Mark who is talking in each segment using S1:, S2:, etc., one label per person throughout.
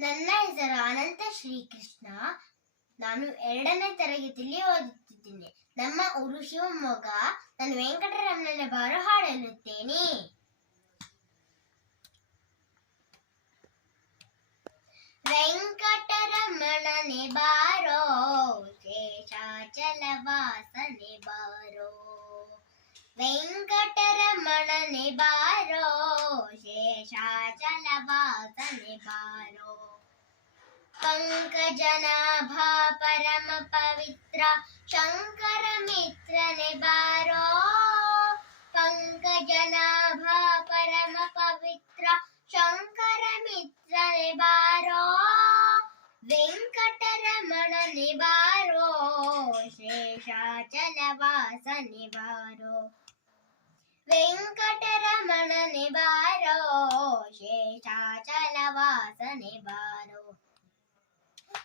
S1: ನನ್ನ ಹೆಸರು ಅನಂತ ಶ್ರೀಕೃಷ್ಣ ನಾನು ಎರಡನೇ ತರಗತಿಯಲ್ಲಿ ಓದುತ್ತಿದ್ದೇನೆ ನಮ್ಮ ಊರು ಶಿವಮೊಗ್ಗ ನಾನು ವೆಂಕಟರಮಣನ ಬಾರು ಹಾಡಲುತ್ತೇನೆ ವೆಂಕಟರಮಣನೆ ಬಾರೋ ಶೇಷಾಚಲ ವಾಸನೆ ಬಾರೋ ವೆಂಕಟರಮಣನೆ ಬಾರೋ ಶೇಷಾಚಲ ವಾಸನೆ ಬಾರೋ पङ्कजनाभा परमपवित्रा पवित्र निवारो पङ्कजनाभा परमपवित्रा पवित्र शङ्कर मित्रनिवारो वेङ्कटरमण निवारो शेषाचलवास निवारो वेङ्कटरमण निवारो शेषाचलवासनिवारो।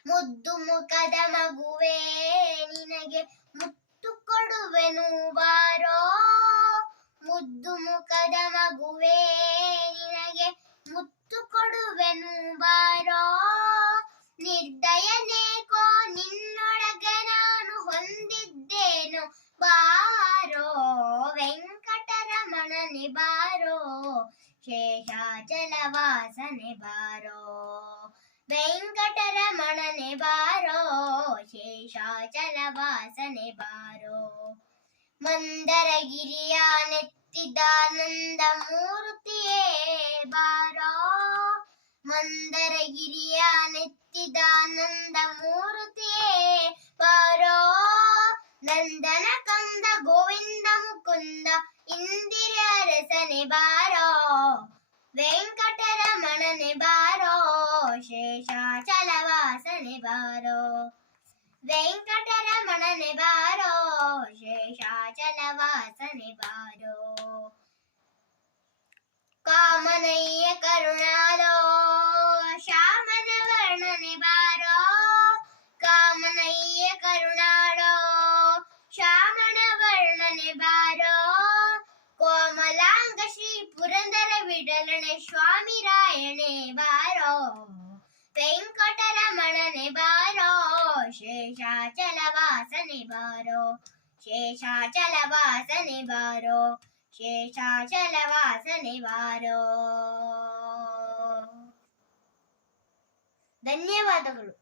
S1: ಮುದ್ದು ಮುಖದ ಮಗುವೇ, ನಿನಗೆ ಮುತ್ತು ಕೊಡುವೆನು ಬಾರೋ. ಮುದ್ದು ಮುಖದ ಮಗುವೇ, ನಿನಗೆ ಮುತ್ತು ಕೊಡುವೆನು ಬಾರೋ. ನಿರ್ದಯನೇಕೋ ನಿನ್ನೊಳಗೆ ನಾನು ಹೊಂದಿದ್ದೇನು ಬಾರೋ. ವೆಂಕಟರಮಣನೆ ಬಾರೋ, ಶೇಷಾಚಲವಾಸನೆ ಬಾರೋ. ವೆಂಕಟರಮಣನೆ ಬಾರೋ ಶೇಷಾಚಲ ವಾಸನೆ ಬಾರೋ. ಮಂದರಗಿರಿಯ ನೆತ್ತಿದಾನಂದ ಮೂರ್ತಿಯೇ ಬಾರೋ. ಮಂದರಗಿರಿಯ ನೆತ್ತಿದಾನಂದ ಮೂರ್ತಿಯೇ ಬಾರೋ. ನಂದನ ಕಂದ ಗೋವಿಂದ ಮುಕುಂದ ಇಂದಿರ ಅರಸನೆ ಬಾರೋ. ವೆಂಕಟರಮಣನೆ ಬಾರೋ. ने बारो వెంకటరమణని బారో శేషాచలవాసని బారో కామనయ్య కరుణాలో శామన వర్ణని బారో కామనయ్య కరుణాలో శామణ వర్ణని బారో కోమలాంగ శ్రీ పురందర విడలనే స్వామి రాయణే బారో ವೆಂಕಟರಮಣನೆ ಬಾರೋ ಶೇಷಾಚಲ ವಾಸನೆ ಬಾರೋ ಶೇಷಾಚಲ ವಾಸನೆ ಬಾರೋ ಶೇಷಾಚಲ ವಾಸನೆ ಬಾರೋ. ಧನ್ಯವಾದಗಳು.